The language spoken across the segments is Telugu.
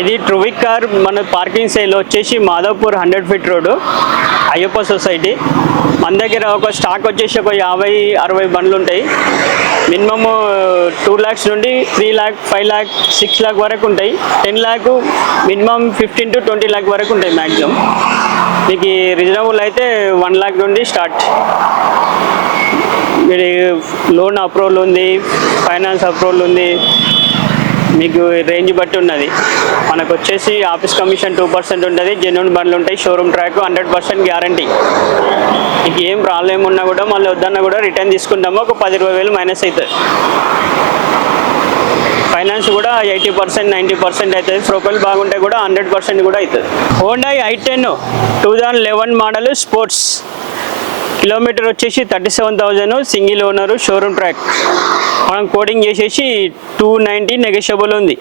ఇది ట్రూవిక్ కార్ మన పార్కింగ్ సైడ్లో వచ్చేసి Madhavpur 100 feet road Ayyappa society. మన దగ్గర ఒక స్టాక్ వచ్చేసి ఒక 50-60 బండ్లు ఉంటాయి. మినిమమ్ 2 lakhs నుండి 3 lakh 5 lakh 6 lakh వరకు ఉంటాయి. 10 lakh మినిమం 15 to 20 lakh వరకు ఉంటాయి మ్యాక్సిమం. మీకు రీజనబుల్ అయితే 1 lakh నుండి స్టార్ట్. మీరు లోన్ అప్రూవల్ ఉంది, ఫైనాన్స్ అప్రూవల్ ఉంది, మీకు రేంజ్ బట్టి ఉన్నది. మనకు వచ్చేసి ఆఫీస్ కమిషన్ 2% ఉంటుంది. జెన్యూన్ బండ్లు ఉంటాయి. Showroom track 100% guarantee. మీకు ఏం ప్రాబ్లం ఉన్నా కూడా మళ్ళీ వద్దన్నా కూడా రిటర్న్ తీసుకుంటాము. ఒక 10-20 వేలు మైనస్ అవుతుంది. ఫైనాన్స్ కూడా 80% 90% అవుతుంది. ప్రొఫైల్ బాగుంటే కూడా 100% కూడా అవుతుంది. Honda i10 2011 model sports, kilometre వచ్చేసి 37,000, సింగిల్ ఓనరు, షోరూమ్ ట్రాక్. మనం కోడింగ్ చేసేసి 290 నెగోషియబుల్ ఉంది.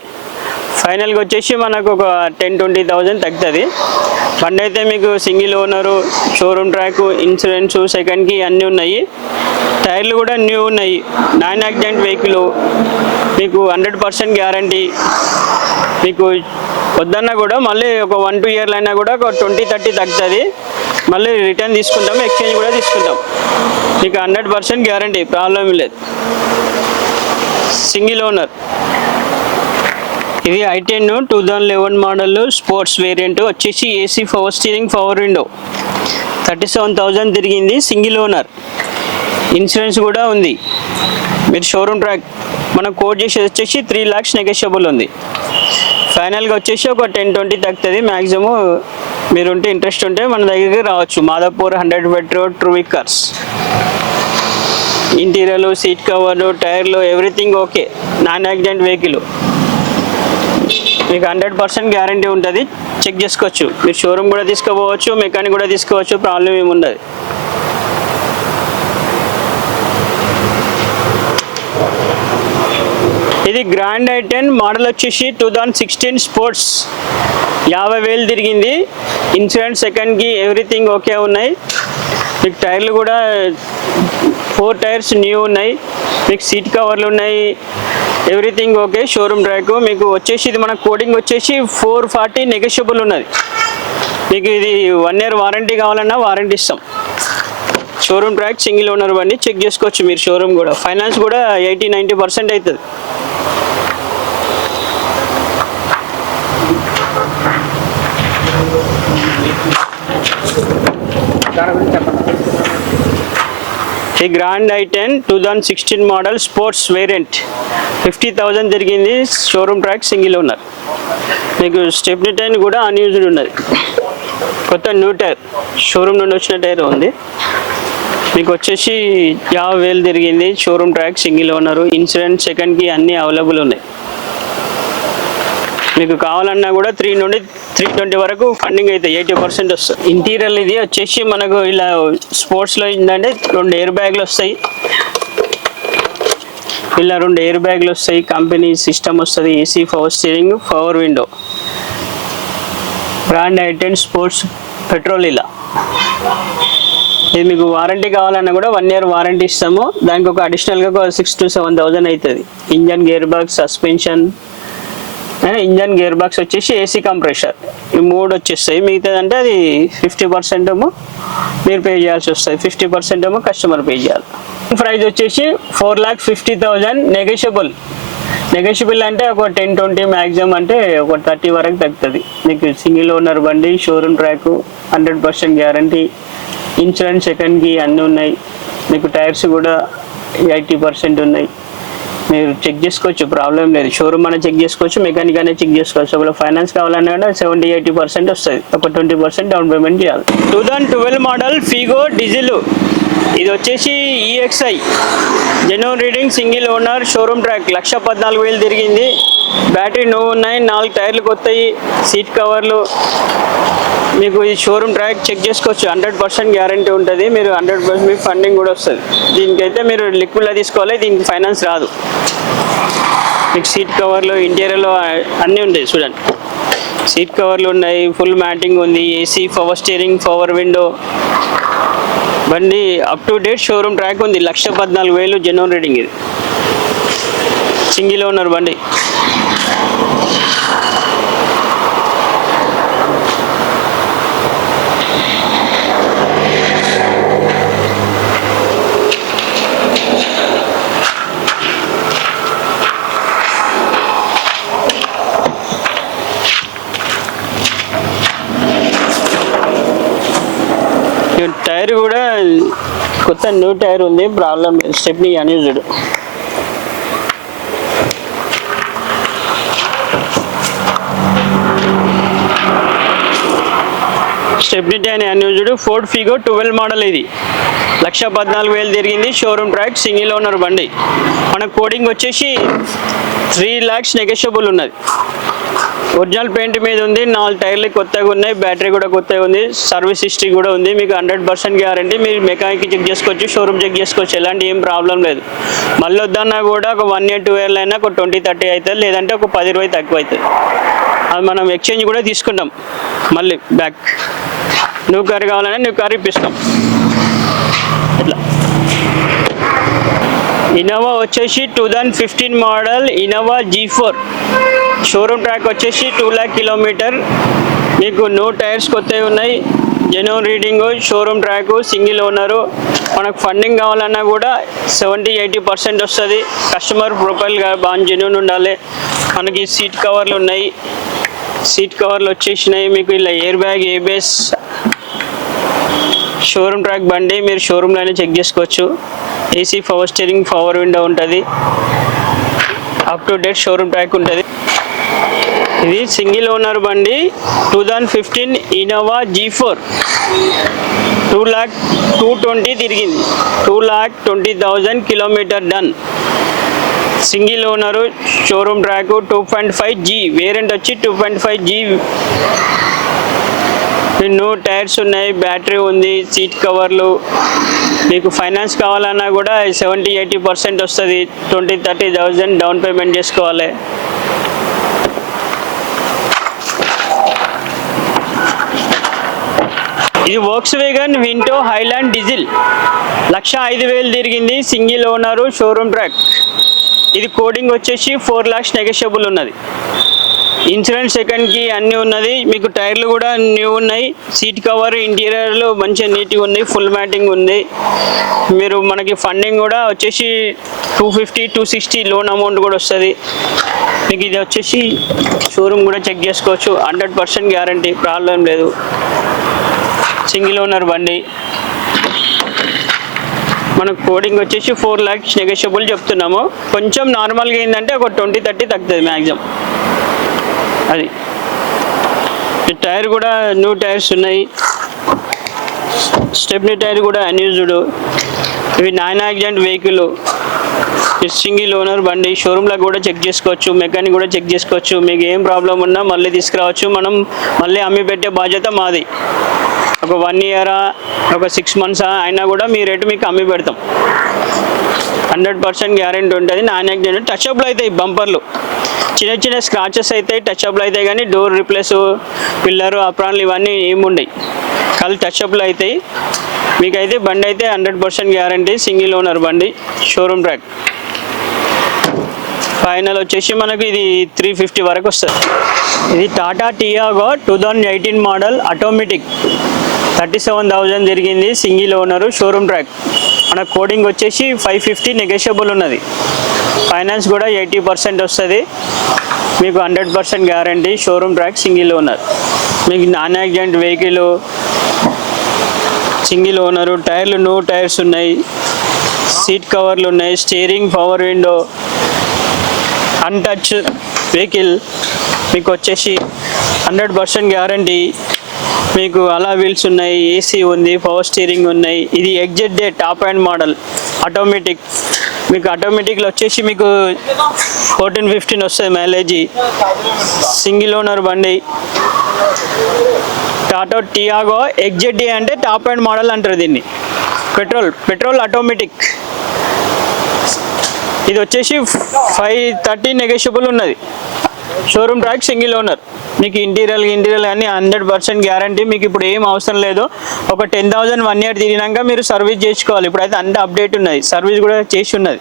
ఫైనల్గా వచ్చేసి మనకు ఒక 10-20,000 తగ్గుతుంది. బండి అయితే మీకు single owner, showroom track, insurance సెకండ్కి అన్నీ ఉన్నాయి. టైర్లు కూడా న్యూ ఉన్నాయి. నాన్ యాక్సిడెంట్ వెహికల్, మీకు 100% గ్యారంటీ. మీకు వద్దన్నా కూడా మళ్ళీ ఒక 1-2 years అయినా కూడా ఒక 20-30 తగ్గుతుంది. మళ్ళీ రిటర్న్ తీసుకుంటాము, ఎక్స్చేంజ్ కూడా తీసుకుంటాం. మీకు 100% గ్యారంటీ, ప్రాబ్లం లేదు. Single owner. ఇది i10 2011 మోడల్ స్పోర్ట్స్ వేరియంట్ వచ్చేసి AC, power steering, power window, 37,000 తిరిగింది. సింగిల్ ఓనర్, ఇన్సూరెన్స్ కూడా ఉంది. మీరు షోరూమ్ ట్రాక్ మనం కోట్ చేసేది వచ్చేసి 3 lakhs నెగోషియబుల్ ఉంది. ఫైనల్గా వచ్చేసి ఒక 10-20 తగ్గుతుంది మ్యాక్సిమం. మీరు ఉంటే ఇంట్రెస్ట్ ఉంటే మన దగ్గరికి రావచ్చు. మాధవ్పూర్ 100 ఫీట్ రోడ్, ట్రూవిక్ కార్స్. ఇంటీరియర్లు, సీట్ కవర్లు, టైర్లు everything okay. Non accident vehicle, మీకు 100% గ్యారంటీ ఉంటుంది. చెక్ చేసుకోవచ్చు. మీరు షోరూమ్ కూడా తీసుకోవచ్చు, మెకానిక్ కూడా తీసుకోవచ్చు, ప్రాబ్లం ఏముండదు. ఇది గ్రాండ్ i10 మోడల్ వచ్చేసి 2016 స్పోర్ట్స్, 50,000 తిరిగింది. ఇన్సూరెన్స్ సెకండ్కి ఎవ్రీథింగ్ ఓకే ఉన్నాయి. మీకు టైర్లు కూడా 4 టైర్స్ న్యూ ఉన్నాయి. మీకు సీట్ కవర్లు ఉన్నాయి, ఎవ్రీథింగ్ ఓకే. షోరూమ్ ట్రాక్ మీకు వచ్చేసి ఇది మన కోడింగ్ వచ్చేసి 440 నెగోషియబుల్ ఉన్నది. మీకు ఇది 1 year వారంటీ కావాలన్నా వారంటీ ఇస్తాం. షోరూమ్ ట్రాక్, సింగిల్ ఓనర్ బండి, చెక్ చేసుకోవచ్చు మీరు. షోరూమ్ కూడా ఫైనాన్స్ కూడా 80-90% అవుతుంది. ఈ grand i10 2016 model sports variant 50,000 తిరిగింది. Showroom track, single owner. మీకు స్టెప్నీ టైర్ కూడా అన్యూజ్డ్ ఉన్నది. కొత్త న్యూ టైర్, షోరూమ్ నుండి వచ్చిన టైర్ ఉంది. మీకు వచ్చేసి 50,000 తిరిగింది. Showroom track, single owner, insurance సెకండ్కి అన్నీ అవైలబుల్ ఉన్నాయి. మీకు కావాలన్నా కూడా 3 నుండి 320 వరకు ఫండింగ్ అయితే 80% వస్తుంది. ఇంటీరియర్ ఇది వచ్చేసి మనకు ఇలా స్పోర్ట్స్లో ఏంటంటే 2 ఎయిర్ బ్యాగ్లు వస్తాయి. ఇలా 2 ఎయిర్ బ్యాగ్లు వస్తాయి. కంపెనీ సిస్టమ్ వస్తుంది. AC, power steering, power window. Brand i10 sports petrol. ఇలా ఇది మీకు వారంటీ కావాలన్నా కూడా 1 year వారంటీ ఇస్తాము. దానికి ఒక అడిషనల్గా ఒక 6,000-7,000 అవుతుంది. Engine, gear box, suspension, engine, gear box వచ్చేసి ఏసీ, కంప్రెషర్, ఈ 3 వచ్చేస్తాయి. మిగతాదంటే అది 50% మీరు పే చేయాల్సి వస్తుంది. 50% కస్టమర్ పే చేయాలి. ప్రైస్ వచ్చేసి 4,50,000 నెగోషియబుల్. నెగోషియబుల్ అంటే ఒక 10-20 మ్యాక్సిమం అంటే ఒక 30 వరకు తగ్గుతుంది. మీకు సింగిల్ ఓనర్ బండి, షోరూమ్ ట్రాక్, 100% గ్యారంటీ, ఇన్సూరెన్స్ సెకండ్కి అన్నీ ఉన్నాయి. మీకు టైర్స్ కూడా 80% ఉన్నాయి. మీరు చెక్ చేసుకోవచ్చు, ప్రాబ్లం లేదు. షోరూమ్ అనేది చెక్ చేసుకోవచ్చు, మెకానిక్ అనేది చెక్ చేసుకోవచ్చు. ఒకవేళ ఫైనాన్స్ కావాలన్నా కూడా 70-80% వస్తుంది. ఒక 20% డౌన్ పేమెంట్ చేయాలి. 2012 మోడల్ ఫీగో డీజిల్. ఇది వచ్చేసి EXI, genuine reading, single owner, showroom track, 1,14,000 తిరిగింది. బ్యాటరీ నువ్వు ఉన్నాయి. 4 టైర్లు కొత్తవి, సీట్ కవర్లు. మీకు ఈ షోరూమ్ ట్రాక్ చెక్ చేసుకోవచ్చు. 100% గ్యారంటీ ఉంటుంది. మీరు 100% మీకు ఫండింగ్ కూడా వస్తుంది. దీనికైతే మీరు లిక్విడ్లో తీసుకోవాలి. దీనికి ఫైనాన్స్ రాదు. మీకు సీట్ కవర్లు, ఇంటీరియర్లో అన్నీ ఉంటాయి. చూడండి, సీట్ కవర్లు ఉన్నాయి, ఫుల్ మ్యాటింగ్ ఉంది, AC, power steering, power window. బండి up to date showroom track ఉంది. 1,14,000 జెన్యూన్ రీడింగ్. ఇది సింగిల్ ఓనర్ బండి. టైర్ కూడా కొత్త న్యూ టైర్ ఉంది, problem stepney unused. Stepney tyre unused. Ford Figo 12 model, ఇది 1,14,000 తిరిగింది, షోరూమ్ ట్రాక్, సింగిల్ ఓనర్ బండి. మన కోడింగ్ వచ్చేసి 3 lakhs నెగోషియబుల్ ఉన్నది. ఒరిజినల్ పెయింట్ మీద ఉంది, 4 టైర్లు కొత్తగా ఉన్నాయి, బ్యాటరీ కూడా కొత్తగా ఉంది, సర్వీస్ హిస్టరీ కూడా ఉంది. మీకు 100% గ్యారంటీ. మీరు మెకానిక్ చెక్ చేసుకోవచ్చు, షోరూమ్ చెక్ చేసుకోవచ్చు, ఎలాంటి ఏం ప్రాబ్లం లేదు. మళ్ళీ వద్దన్నా కూడా ఒక 1 year 2 year అయినా ఒక 20-30 అవుతుంది, లేదంటే ఒక 10-20 తక్కువ అవుతుంది. అది మనం ఎక్స్చేంజ్ కూడా తీసుకుంటాం, మళ్ళీ బ్యాక్. న్యూ కార్ కావాలన్నా న్యూ కార్ ఇప్పిస్తాం. ఇట్లా ఇన్నోవా వచ్చేసి 2015 model Innova G4, showroom track వచ్చేసి 2 lakh kilometer. మీకు న్యూ టైర్స్ కొత్తవి ఉన్నాయి, genuine reading, showroom track, single owner. మనకు ఫండింగ్ కావాలన్నా కూడా 70-80% వస్తుంది. కస్టమర్ ప్రొఫైల్ బాగా జెన్యూన్ ఉండాలి. మనకి సీట్ కవర్లు ఉన్నాయి, సీట్ కవర్లు వచ్చేసినాయి. మీకు ఇలా air bag, ABS, showroom track బండి, మీరు షోరూమ్లోనే చెక్ చేసుకోవచ్చు. AC, power steering, power window ఉంటుంది, up to date showroom track ఉంటుంది. ఇది సింగిల్ ఓనర్ బండి, 2015 ఇన్నోవా G4, 2,20,000 తిరిగింది, 2,20,000 kilometer done. Single owner, showroom track, 2.5G variant వచ్చి 2.5G. న్యూ టైర్స్ ఉన్నాయి, బ్యాటరీ ఉంది, సీట్ కవర్లు. మీకు ఫైనాన్స్ కావాలన్నా కూడా 70-80% వస్తుంది. 20-30,000 డౌన్ పేమెంట్ చేసుకోవాలి. ఇది వోక్స్వేగన్ వింటో హైలాండ్ డీజిల్, 1,05,000 తిరిగింది, సింగిల్ ఓనరు, షోరూమ్ ట్రాక్. ఇది కోడింగ్ వచ్చేసి 4 lakhs నెగోషియబుల్ ఉన్నది. ఇన్సూరెన్స్ సెకండ్కి అన్నీ ఉన్నది. మీకు టైర్లు కూడా న్యూ ఉన్నాయి, సీట్ కవర్, ఇంటీరియర్లు మంచిగా నీట్గా ఉంది, ఫుల్ మ్యాటింగ్ ఉంది. మీరు మనకి ఫండింగ్ కూడా వచ్చేసి 250-260 లోన్ అమౌంట్ కూడా వస్తుంది. మీకు ఇది వచ్చేసి షోరూమ్ కూడా చెక్ చేసుకోవచ్చు, 100% గ్యారంటీ, ప్రాబ్లం లేదు. సింగిల్ ఓనర్ బండి. మనకు కోడింగ్ వచ్చేసి 4 lakhs నెగోషియబుల్ చెప్తున్నాము. కొంచెం నార్మల్గా ఏంటంటే ఒక 20-30 తగ్గుతుంది మ్యాక్సిమం. అది టైర్ కూడా న్యూ టైర్స్ ఉన్నాయి, స్టెప్నీ టైర్ కూడా అన్యూజ్డ్. ఇవి non accident vehicle, single owner బండి. షోరూమ్లో కూడా చెక్ చేసుకోవచ్చు, మెకానిక్ కూడా చెక్ చేసుకోవచ్చు. మీకు ఏం ప్రాబ్లం ఉన్నా మళ్ళీ తీసుకురావచ్చు, మనం మళ్ళీ అమ్మి పెట్టే బాధ్యత మాది. ఒక 1 year ఒక 6 months అయినా కూడా మీ రేటు మీకు అమ్మి పెడతాం, 100% గ్యారెంటీ ఉంటుంది. Non accident. టచ్అప్లు అవుతాయి, బంపర్లు చిన్న చిన్న స్క్రాచెస్ అవుతాయి, టచ్అప్లు అవుతాయి, కానీ డోర్ రిప్లేస్, పిల్లరు, అప్రాన్లు ఇవన్నీ ఏముండయి, కాళ్ళు టచ్అప్లు అవుతాయి. మీకైతే బండి అయితే 100% గ్యారంటీ, సింగిల్ ఓనర్ బండి, షోరూమ్ ట్రాక్. ఫైనల్ వచ్చేసి మనకు ఇది 350 వరకు వస్తుంది. ఇది టాటా టియాగో 2018 మోడల్ ఆటోమేటిక్, 37,000 తిరిగింది, సింగిల్ ఓనరు, షోరూమ్ ట్రాక్. మన కోడింగ్ వచ్చేసి 550 నెగోషియబుల్ ఉన్నది. ఫైనాన్స్ కూడా 80% వస్తుంది. మీకు 100% guarantee, showroom track, single owner. మీకు non accident vehicle, single owner, టైర్లు న్యూ టైర్స్ ఉన్నాయి, సీట్ కవర్లు ఉన్నాయి, steering, power window, untouch vehicle. మీకు వచ్చేసి 100% గ్యారంటీ. మీకు అలా వీల్స్ ఉన్నాయి, ఏసీ ఉంది, పవర్ స్టీరింగ్ ఉన్నాయి. ఇది exert top and model automatic. మీకు ఆటోమేటిక్లో వచ్చేసి మీకు 14-15 వస్తుంది మైలేజ్. సింగిల్ ఓనర్ బండి, టాటా టియాగో ఎగ్జెట్ అంటే టాప్ అండ్ మోడల్ అంటారు దీన్ని. Petrol automatic. ఇది వచ్చేసి 530 నెగోషియబుల్ ఉన్నది, షోరూమ్ ట్రాక్, సింగిల్ ఓనర్. మీకు ఇంటీరియర్ అన్నీ 100% గ్యారంటీ. మీకు ఇప్పుడు ఏం అవసరం లేదు. ఒక 10,000 1 year తిరిగినాక మీరు సర్వీస్ చేసుకోవాలి. ఇప్పుడైతే అంత అప్డేట్ ఉన్నది, సర్వీస్ కూడా చేసి ఉన్నది.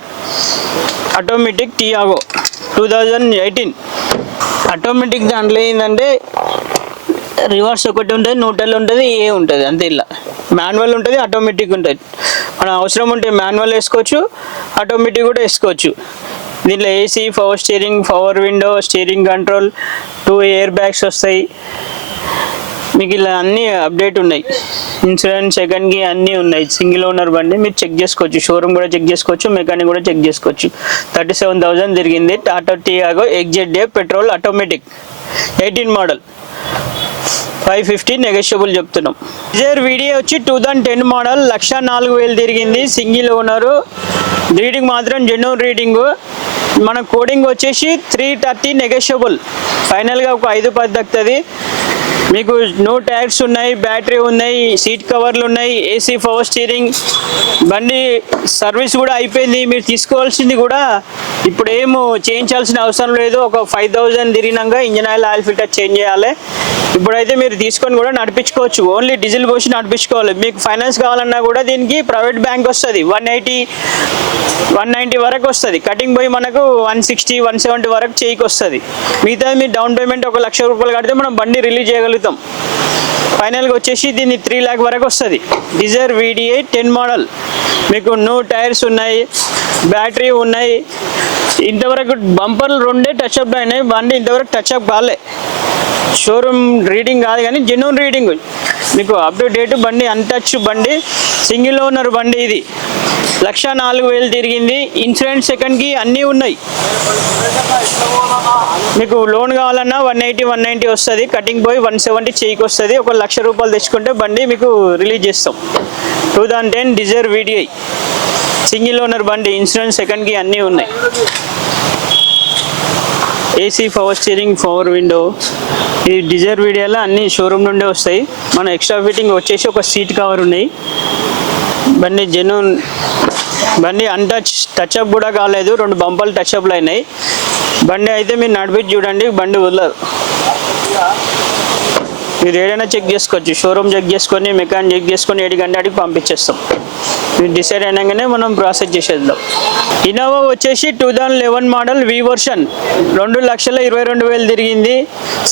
Automatic Tiago 2018 automatic. దాంట్లో ఏంటంటే రివర్స్ ఒకటి ఉంటుంది, న్యూట్రల్ ఉంటుంది, ఏ ఉంటుంది అంతే. ఇలా మాన్యువల్ ఉంటుంది, ఆటోమేటిక్ ఉంటుంది. మన అవసరం ఉంటే మాన్యువల్ వేసుకోవచ్చు, ఆటోమేటిక్ కూడా వేసుకోవచ్చు. దీంట్లో AC, power steering, power window, steering control, 2 air bags వస్తాయి. మీకు ఇలా అన్నీ అప్డేట్ ఉన్నాయి. ఇన్సూరెన్స్ సెకండ్కి అన్నీ ఉన్నాయి. సింగిల్ ఓనర్ బండి మీరు చెక్ చేసుకోవచ్చు, షోరూమ్ కూడా చెక్ చేసుకోవచ్చు, మెకానిక్ కూడా చెక్ చేసుకోవచ్చు. 37,000 తిరిగింది. Tata Tiago XZA petrol automatic 18 model 550 negotiable చెప్తున్నాం. డిజైర్ వీడియో వచ్చి 2010 మోడల్ 1,04,000 తిరిగింది. సింగిల్ ఓనరు, రీడింగ్ మాత్రం జెన్యూన్ రీడింగు. మన కోడింగ్ వచ్చేసి 330 నెగోషియబుల్, ఫైనల్గా ఒక 5-10 దక్కుతుంది. మీకు నో ట్యాక్స్ ఉన్నాయి, బ్యాటరీ ఉన్నాయి, సీట్ కవర్లు ఉన్నాయి, ఏసీ పవర్ స్టీరింగ్. బండి సర్వీస్ కూడా అయిపోయింది. మీరు తీసుకోవాల్సింది కూడా ఇప్పుడు ఏమో చేయించాల్సిన అవసరం లేదు. ఒక 5,000 తిరిగినాక ఇంజన్ ఆయిల్ ఫిల్టర్ చేంజ్ చేయాలి. ఇప్పుడైతే మీరు తీసుకొని కూడా నడిపించుకోవచ్చు, ఓన్లీ డీజిల్ పోసి నడిపించుకోవాలి. మీకు ఫైనాన్స్ కావాలన్నా కూడా దీనికి ప్రైవేట్ బ్యాంక్ వస్తుంది, 180-190 వరకు వస్తుంది. కటింగ్ పోయి మనకు 160-170 వరకు చేయికి వస్తుంది. మిగతా మీరు డౌన్ పేమెంట్ 1,00,000 రూపాయలు కడితే మనం బండి రిలీజ్ చేయగలుగుతాం. ఫైనల్గా వచ్చేసి దీన్ని 3 lakh వరకు వస్తుంది. డిజైర్ VDI 10 మోడల్, మీకు నో టైర్స్ ఉన్నాయి, బ్యాటరీ ఉన్నాయి. ఇంతవరకు బంపర్లు 2 టచ్అప్ అయినాయి. బండి ఇంతవరకు టచ్అప్ కాలే, షోరూమ్ రీడింగ్ కాదు కానీ జెన్యూన్ రీడింగ్. మీకు అప్ టు డేట్ బండి, అన్టచ్ బండి, సింగిల్ ఓనర్ బండి. ఇది 1,04,000 తిరిగింది. ఇన్సూరెన్స్ సెకండ్కి అన్నీ ఉన్నాయి. మీకు లోన్ కావాలన్నా 180-190 వస్తుంది. కటింగ్ పోయి 170 చేయికి వస్తుంది. 1,00,000 రూపాయలు తెచ్చుకుంటే బండి మీకు రిలీజ్ చేస్తాం. 2010 డిజైర్ VDI సింగిల్ ఓనర్ బండి, ఇన్సూరెన్స్ సెకండ్కి అన్నీ ఉన్నాయి. AC power steering, power window. ఈ డిజైర్ VDIలో అన్ని షోరూమ్ నుండే వస్తాయి. మన ఎక్స్ట్రా ఫిట్టింగ్ వచ్చేసి ఒక సీట్ కవర్ ఉన్నాయి. బండి జెన్యూన్ బండి, టచ్అప్ కూడా కాలేదు. 2 బంపర్లు టచ్అప్లు అయినాయి. బండి అయితే మీరు నడిపించి చూడండి, బండి వదలదు. మీరు ఏదైనా చెక్ చేసుకోవచ్చు, షోరూమ్ చెక్ చేసుకొని, మెకానిక్ చెక్ చేసుకొని 7 గంటలకి పంపించేస్తాం. మీరు డిసైడ్ అయినాకనే మనం ప్రాసెస్ చేసేద్దాం. ఇన్నోవా వచ్చేసి 2011 మోడల్ V వర్షన్ 2,22,000 తిరిగింది.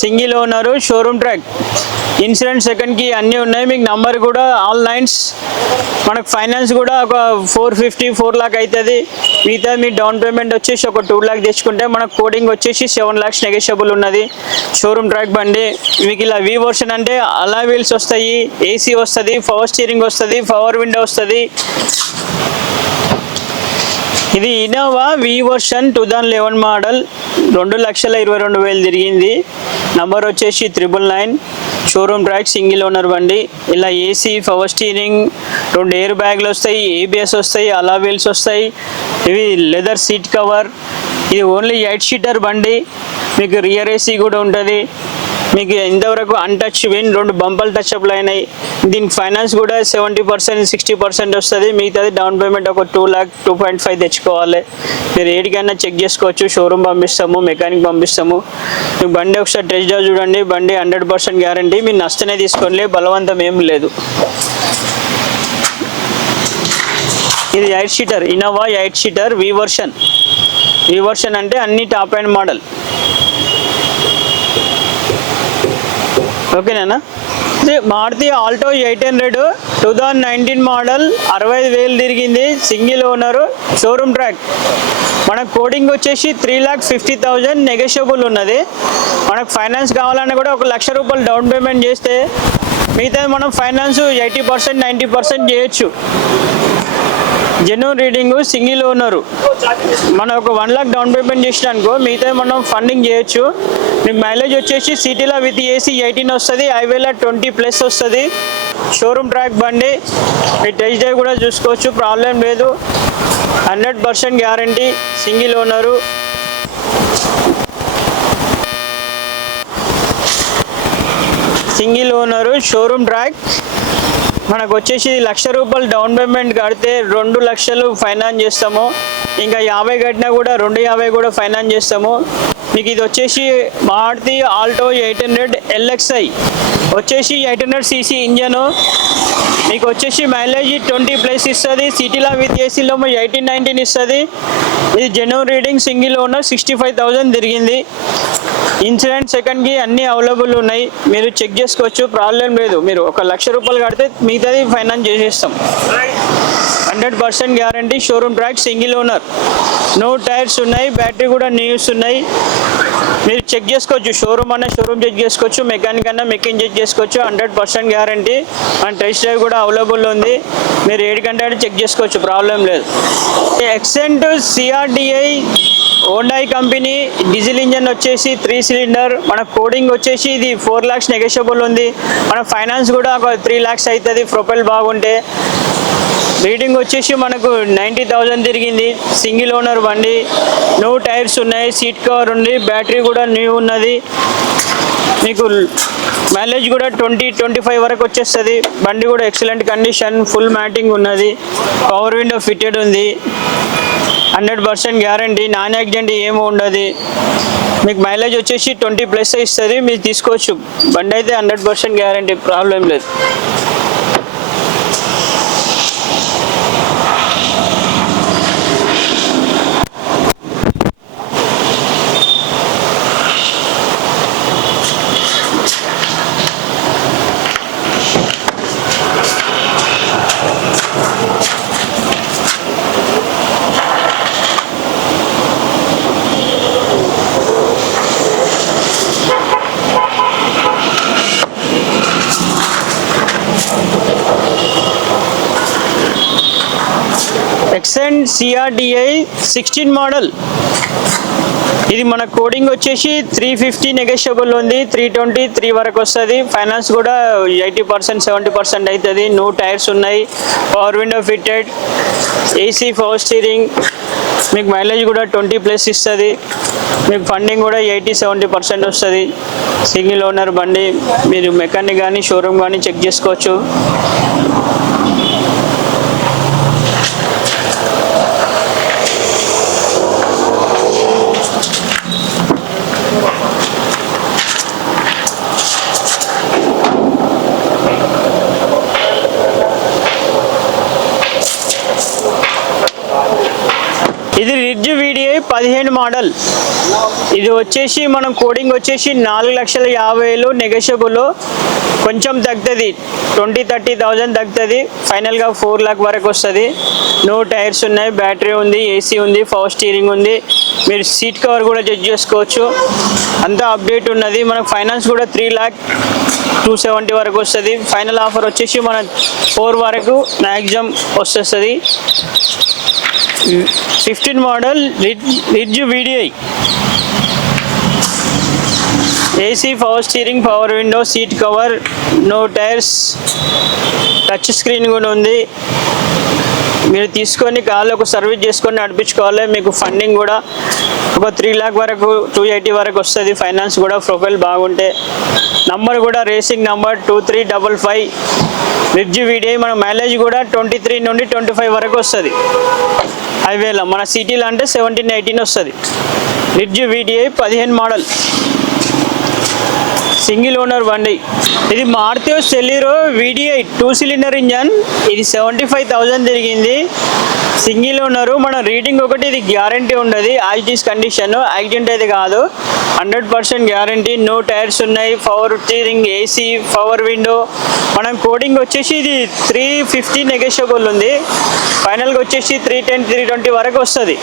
Single owner, showroom track, insurance సెకండ్కి అన్నీ ఉన్నాయి. మీకు నంబర్ కూడా ఆల్ లైన్స్. మనకు ఫైనాన్స్ కూడా ఒక 450-4 lakh అవుతుంది. మిగతా మీ డౌన్ పేమెంట్ వచ్చేసి ఒక 2 lakh తెచ్చుకుంటే మనకు కోడింగ్ వచ్చేసి 7 lakhs నెగోషియబుల్ ఉన్నది. షోరూమ్ ట్రాక్ బండి. మీకు ఇలా V వర్షన్ అంటే అలా వీల్స్ వస్తాయి, ఏసీ వస్తుంది, పవర్ స్టీరింగ్ వస్తుంది, పవర్ విండో వస్తుంది. ఇది ఇన్నోవా V వర్షన్ 2011 మోడల్ 2,22,000 తిరిగింది. నంబర్ వచ్చేసి 999. షోరూమ్ ట్రాక్, సింగిల్ ఓనర్ బండి. ఇలా ఏసీ, పవర్ స్టీరింగ్, 2 ఎయిర్ బ్యాగ్లు వస్తాయి, ABS వస్తాయి, అలా వీల్స్ వస్తాయి. ఇవి లెదర్ సీట్ కవర్. ఇది ఓన్లీ 8 సీటర్ బండి. మీకు రియర్ ఏసీ కూడా ఉంటుంది. మీకు ఇంతవరకు అన్టచ్ విన్ 2 బంపల్ టచ్అప్లు అయినాయి. దీనికి ఫైనాన్స్ కూడా 70%-60% వస్తుంది. మిగతాది డౌన్ పేమెంట్ ఒక 2 lakh 2.5 తెచ్చుకోవాలి. మీరు ఏడికైనా చెక్ చేసుకోవచ్చు, షోరూమ్ పంపిస్తాము, మెకానిక్ పంపిస్తాము. మీకు బండి ఒకసారి టెస్ట్ డ్రైవ్ చూడండి. బండి 100% గ్యారంటీ. మీరు నష్టనే తీసుకోండి, బలవంతం ఏం లేదు. ఇది 8 seater Innova, 8 seater V version. V version అంటే అన్ని టాప్ అండ్ మోడల్. ఓకేనా? మారుతి ఆల్టో 800 2019 మోడల్ 65,000 తిరిగింది. Single owner, showroom track. మన కోడింగ్ వచ్చేసి 3,50,000 నెగోషియబుల్ ఉన్నది. మనకు ఫైనాన్స్ కావాలన్నా కూడా 1,00,000 రూపాయలు డౌన్ పేమెంట్ చేస్తే మిగతా మనం ఫైనాన్స్ 80%-90% చేయొచ్చు. Genuine reading, single owner. మనం ఒక 1 lakh డౌన్ పేమెంట్ చేసినానుకో మిగతా మనం ఫండింగ్ చేయొచ్చు. మీకు మైలేజ్ వచ్చేసి సిటీలో విత్ ఏసీ 18 వస్తుంది, హైవేలో 20+ వస్తుంది. షోరూమ్ ట్రాక్ బండి. మీ టెస్ట్ డ్రైవ్ కూడా చూసుకోవచ్చు, ప్రాబ్లం లేదు. 100% guarantee. Single owner. Single owner, showroom track. మనకు వచ్చేసి 1,00,000 రూపాయలు డౌన్ పేమెంట్ కడితే 2 లక్షలు ఫైనాన్స్ చేస్తాము. ఇంకా 50 కట్టినా కూడా 250 కూడా ఫైనాన్స్ చేస్తాము. మీకు ఇది వచ్చేసి మారుతి ఆల్టో 800 LXi వచ్చేసి 800cc ఇంజను. మీకు వచ్చేసి మైలేజ్ 20+ ఇస్తుంది. సిటీలో విత్ ఏసీలో 18-19 ఇస్తుంది. ఇది జెన్యూన్ రీడింగ్, సింగిల్ ఓనర్, 65,000 తిరిగింది. ఇన్సూరెన్స్ సెకండ్కి అన్నీ అవైలబుల్ ఉన్నాయి, మీరు చెక్ చేసుకోవచ్చు, ప్రాబ్లం లేదు. మీరు 1,00,000 రూపాయలు కడితే మిగతాది ఫైనాన్స్ చేసేస్తాం. 100% guarantee, showroom track, single owner, no tyres ఉన్నాయి, బ్యాటరీ కూడా న్యూస్ ఉన్నాయి. మీరు చెక్ చేసుకోవచ్చు, షోరూమ్ అన్న షోరూమ్ చెక్ చేసుకోవచ్చు, మెకానిక్ అన్న మెకానిక్ చెక్ చేసుకోవచ్చు. 100% గ్యారంటీ. మన టెస్ట్ డ్రైవ్ కూడా అవైలబుల్ ఉంది, మీరు 7 గంటలు చెక్ చేసుకోవచ్చు, ప్రాబ్లం లేదు. ఎక్సెంట్ CRDI Honda company diesel engine వచ్చేసి 3 సిలిండర్. మన కోడింగ్ వచ్చేసి ఇది 4 lakhs నెగోషియబుల్ ఉంది. మన ఫైనాన్స్ కూడా ఒక 3 lakhs అవుతుంది ప్రొఫైల్ బాగుంటే. రీడింగ్ వచ్చేసి మనకు 90,000 తిరిగింది. సింగిల్ ఓనర్ బండి, నో టైర్స్ ఉన్నాయి, సీట్ కవర్ ఉంది, బ్యాటరీ కూడా న్యూ ఉన్నది. మీకు మైలేజ్ కూడా 20-25 వరకు వచ్చేస్తుంది. బండి కూడా ఎక్సలెంట్ కండిషన్, ఫుల్ మ్యాటింగ్ ఉన్నది, పవర్ విండో ఫిట్టెడ్ ఉంది. 100% గ్యారంటీ, నాన్ యాక్సిడెంట్ ఏమో ఉండదు. మీకు మైలేజ్ వచ్చేసి 20+ ఇస్తుంది, మీరు తీసుకోవచ్చు. బండి అయితే 100% గ్యారంటీ, ప్రాబ్లం లేదు. ఎక్సెంట్ CRDI 16 మోడల్. ఇది మన కోడింగ్ వచ్చేసి 350 నెగోషియబుల్ ఉంది, 323 వరకు వస్తుంది. ఫైనాన్స్ కూడా 80% 70% అవుతుంది. నో టైర్స్ ఉన్నాయి, power window fitted, AC power steering. మీకు మైలేజ్ కూడా 20+ ఇస్తుంది. మీకు ఫండింగ్ కూడా 80-70% వస్తుంది. సింగిల్ ఓనర్ బండి, మీరు మెకానిక్ కానీ షోరూమ్ కానీ చెక్ చేసుకోవచ్చు. ఇది రిడ్జ్ VDI 15 మోడల్. ఇది వచ్చేసి మనం కోడింగ్ వచ్చేసి 4,50,000 నెగోషియబుల్, కొంచెం తగ్గుతుంది, 20-30,000 తగ్గుతుంది. ఫైనల్గా 4 lakh వరకు వస్తుంది. నో టైర్స్ ఉన్నాయి, బ్యాటరీ ఉంది, AC ఉంది, పవర్ స్టీరింగ్ ఉంది. మీరు సీట్ కవర్ కూడా చెక్ చేసుకోవచ్చు, అంతా అప్డేట్ ఉన్నది. మనకు ఫైనాన్స్ కూడా 3,270,000 వరకు వస్తుంది. ఫైనల్ ఆఫర్ వచ్చేసి మన 4 వరకు మ్యాక్సిమం వస్తుంది. 15 model Ritz VDI, AC power steering, power window, seat cover, no tyres, touch screen కూడా ఉంది. మీరు తీసుకొని కాళ్ళు ఒక సర్వీస్ చేసుకొని నడిపించుకోవాలి. మీకు ఫండింగ్ కూడా ఒక 3 lakh వరకు 280 వరకు వస్తుంది. ఫైనాన్స్ కూడా ప్రొఫైల్ బాగుంటే. నంబర్ కూడా రేసింగ్ నంబర్ 2355 రిడ్జ్ VDI. మన మైలేజ్ కూడా 23 నుండి 25 వరకు వస్తుంది. హైవేలో మన సిటీలో అంటే 17-18 వస్తుంది. Ridge VDI 15 model, single owner బండి. ఇది మారుతి సెలీరో VDI 2 సిలిండర్ ఇంజన్. ఇది 75,000 తిరిగింది, సింగిల్ ఓనరు. మన రీడింగ్ ఒకటి, ఇది గ్యారంటీ ఉండదు, యాజ్ కండిషన్, యాక్సిడెంట్ అయితే కాదు. 100% గ్యారంటీ. నో టైర్స్ ఉన్నాయి, power steering, AC, power window. మనం కోడింగ్ వచ్చేసి ఇది 350 నెగోషియబుల్ ఉంది. ఫైనల్గా వచ్చేసి 310-320 వరకు వస్తుంది.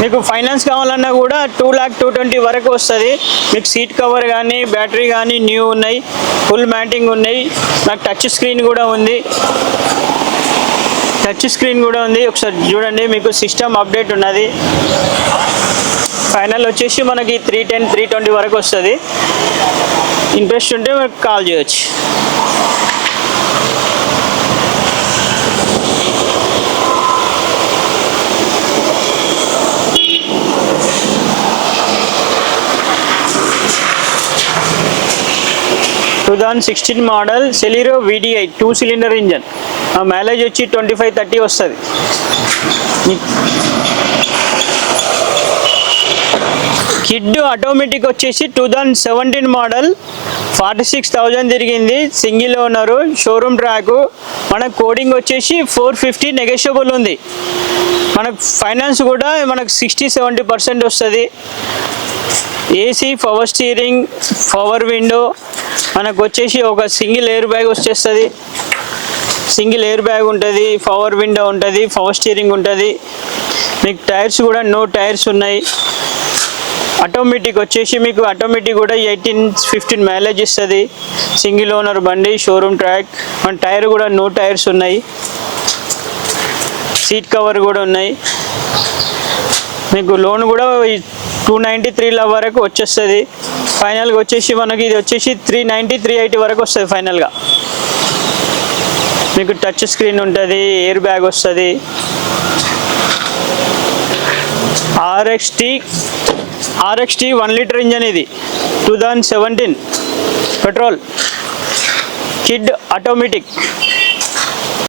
మీకు ఫైనాన్స్ కావాలన్నా కూడా 2,00,220 వరకు వస్తుంది. మీకు సీట్ కవర్ కానీ బ్యాటరీ కానీ న్యూ ఉన్నాయి, ఫుల్ మ్యాటింగ్ ఉన్నాయి. నాకు టచ్ స్క్రీన్ కూడా ఉంది, ఒకసారి చూడండి. మీకు సిస్టమ్ అప్డేట్ ఉన్నది. ఫైనల్ వచ్చేసి మనకి 310-320 వరకు వస్తుంది. ఇంట్రెస్ట్ ఉంటే మీకు కాల్ చేయొచ్చు. Two 2016 model Celerio VDI 2 cylinder engine. Mileage వచ్చి 25-30 వస్తుంది. కిడ్ ఆటోమేటిక్ వచ్చేసి 2017 మోడల్, 46,000 తిరిగింది, సింగిల్ ఓనరు, షోరూమ్ ట్రాకు. మన కోడింగ్ వచ్చేసి 450 నెగోషియబుల్ ఉంది. మనకు ఫైనాన్స్ కూడా మనకు 60-70% వస్తుంది. AC, power steering, power window, మనకు వచ్చేసి ఒక సింగిల్ ఎయిర్ బ్యాగ్ వచ్చేస్తుంది. సింగిల్ ఎయిర్ బ్యాగ్ ఉంటుంది, పవర్ విండో ఉంటుంది, పవర్ స్టీరింగ్ ఉంటుంది. మీకు టైర్స్ కూడా నో టైర్స్ ఉన్నాయి. ఆటోమేటిక్ వచ్చేసి మీకు ఆటోమేటిక్ కూడా 18-15 మైలేజ్ ఇస్తుంది. సింగిల్ ఓనర్ బండి, షోరూమ్ ట్రాక్. మన టైర్ కూడా నో టైర్స్ ఉన్నాయి. సీట్ కవర్ కూడా ఉన్నాయి. మీకు లోన్ కూడా 293 వరకు వచ్చేస్తుంది. ఫైనల్గా వచ్చేసి మనకి ఇది వచ్చేసి 390-380 వరకు వస్తుంది ఫైనల్గా. మీకు టచ్ స్క్రీన్ ఉంటుంది, ఎయిర్ బ్యాగ్ వస్తుంది. RXT 1 లీటర్ ఇంజన్ ఇది, 2017 పెట్రోల్, కిడ్ ఆటోమేటిక్.